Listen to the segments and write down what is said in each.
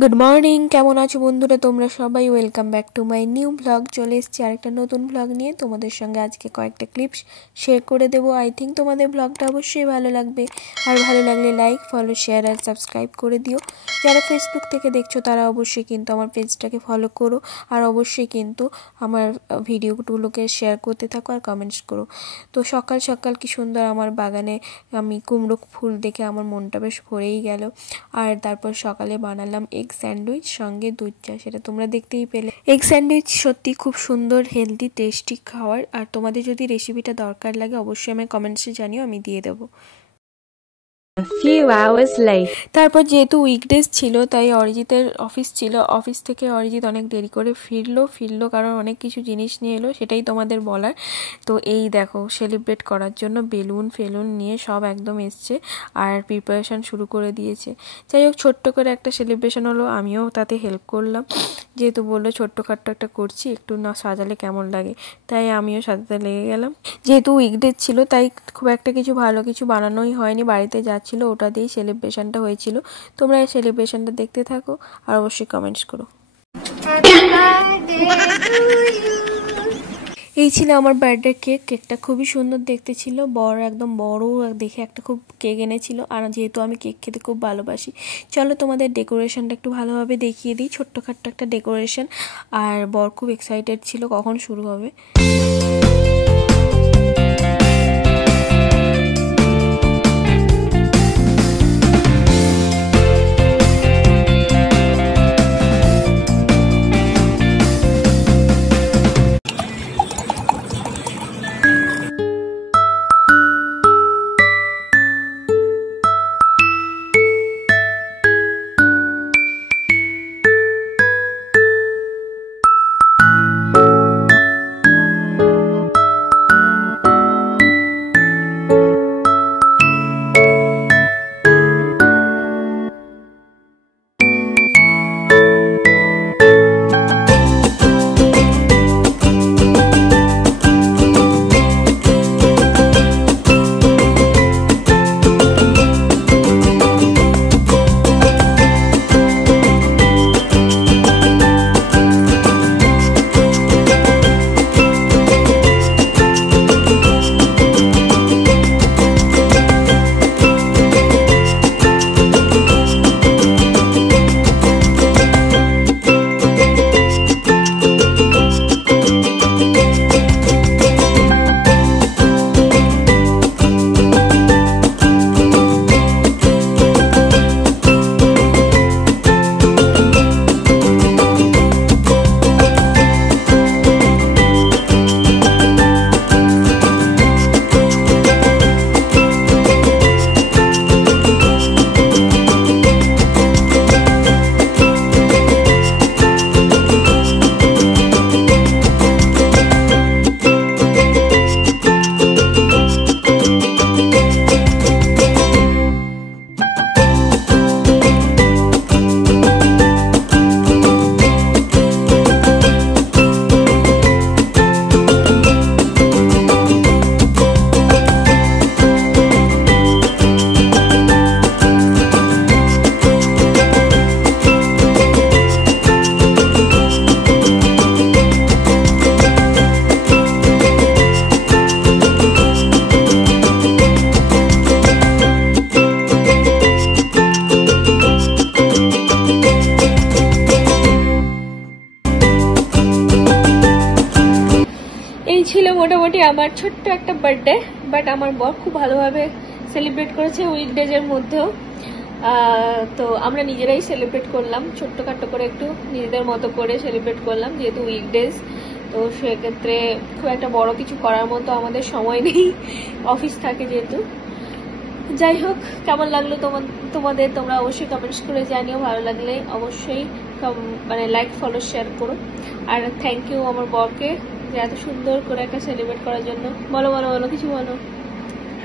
Good morning, কেমন আছো বন্ধুরা তোমরা সবাই? Welcome back to my new blog. চলে এসেছি আরেকটা নতুন ব্লগ নিয়ে। তোমাদের সঙ্গে আজকে কয়েকটা ক্লিপস শেয়ার করে দেবো। আই থিঙ্ক তোমাদের ব্লগটা অবশ্যই ভালো লাগবে, আর ভালো লাগলে লাইক, ফলো, শেয়ার আর সাবস্ক্রাইব করে দিও। যারা ফেসবুক থেকে দেখছো তারা অবশ্যই কিন্তু আমার পেজটাকে ফলো করো, আর অবশ্যই কিন্তু আমার ভিডিওগুলোকে শেয়ার করতে থাকো আর কমেন্টস করো। তো সকাল সকাল কি সুন্দর আমার বাগানে আমি কুমড়ো ফুল দেখে আমার মনটা বেশ ভরেই গেল। আর তারপর সকালে বানালাম এগ স্যান্ডউইচ, সঙ্গে দুধ চা, সেটা তোমরা দেখতেই পেলে। এগ স্যান্ডউইচ সত্যি খুব সুন্দর, হেলদি, টেস্টি খাবার। আর তোমাদের যদি রেসিপিটা দরকার লাগে অবশ্যই আমায় কমেন্টসে জানিও, আমি দিয়ে দেবো। তারপর যেহেতু উইকডেজ ছিল তাই অরিজিতের অফিস ছিল, অফিস থেকে অরিজিৎ অনেক দেরি করে ফিরলো কারণ অনেক কিছু জিনিস নিয়ে এলো, সেটাই তোমাদের বলার। তো এই দেখো, সেলিব্রেট করার জন্য ফেলুন নিয়ে সব একদম এসছে আর প্রিপারেশান শুরু করে দিয়েছে। যাই হোক, ছোট্ট করে একটা সেলিব্রেশন হলো, আমিও তাতে হেল্প করলাম। যেহেতু বললো ছোট্টখাট্টো একটা করছি, একটু না সাজালে কেমন লাগে, তাই আমিও সাজাতে লেগে গেলাম। যেহেতু উইকডেজ ছিল তাই খুব একটা কিছু ভালো কিছু বানানোই হয়নি, বাড়িতে যাচ্ছিলো ওটা দিয়েই সেলিব্রেশনটা হয়েছিল। তোমরা এই সেলিব্রেশনটা দেখতে থাকো আর অবশ্যই কমেন্টস করো। এই ছিল আমার বার্থডে কেক। কেকটা খুবই সুন্দর দেখতে ছিল, একদম বড় দেখে একটা খুব কেক এনেছিল। আর যেহেতু আমি কেক খেতে খুব ভালোবাসি, চলো তোমাদের ডেকোরেশনটা একটু ভালোভাবে দেখিয়ে দিই। ছোট্টখাট্ট একটা ডেকোরেশন, আর বর খুব এক্সাইটেড ছিল কখন শুরু হবে। ছিল মোটামুটি আমার ছোট্ট একটা বার্থডে, বাট আমার বর খুব ভালোভাবে সেলিব্রেট করেছে উইকডেজের মধ্যেও। তো আমরা নিজেরাই সেলিব্রেট করলাম, ছোট্টখাট্টো করে একটু নিজেদের মতো করে সেলিব্রেট করলাম, যেহেতু উইকডেজ। তো সেক্ষেত্রে খুব একটা বড় কিছু করার মতো আমাদের সময় নেই, অফিস থাকে যেহেতু। যাই হোক, কেমন লাগলো তোমাদের তোমরা অবশ্যই কমেন্টস করে জানিও। ভালো লাগলে অবশ্যই মানে লাইক, ফলো, শেয়ার করো। আর থ্যাংক ইউ আমার বরকে যে এত সুন্দর করে একটা সেলিব্রেট করার জন্য। বলো বলো বলো, কিছু বলো।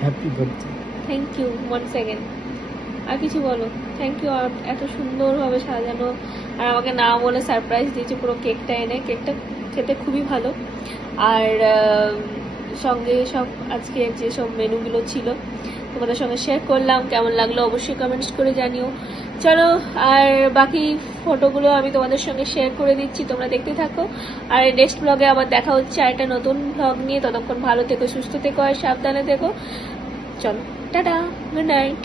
Happy birthday. Thank you, one second. আর কিছু বলো। থ্যাংক ইউ, এত সুন্দরভাবে সাজানো, আর আমাকে না বলে সারপ্রাইজ দিয়েছে পুরো কেকটা এনে। কেকটা খেতে খুবই ভালো। আর সঙ্গে সব আজকে যেসব মেনুগুলো ছিল তোমাদের সঙ্গে শেয়ার করলাম। কেমন লাগলো অবশ্যই কমেন্টস করে জানিও। চলো, আর বাকি ফটোগুলো আমি তোমাদের সঙ্গে শেয়ার করে দিচ্ছি, তোমরা দেখতে থাকো। আর নেক্সট ব্লগে আবার দেখা হচ্ছে একটা নতুন ব্লগ নিয়ে। ততক্ষণ ভালো থেকো, সুস্থ থেকো আর সাবধানে থেকো। চলো, টাটা, গুড নাইট।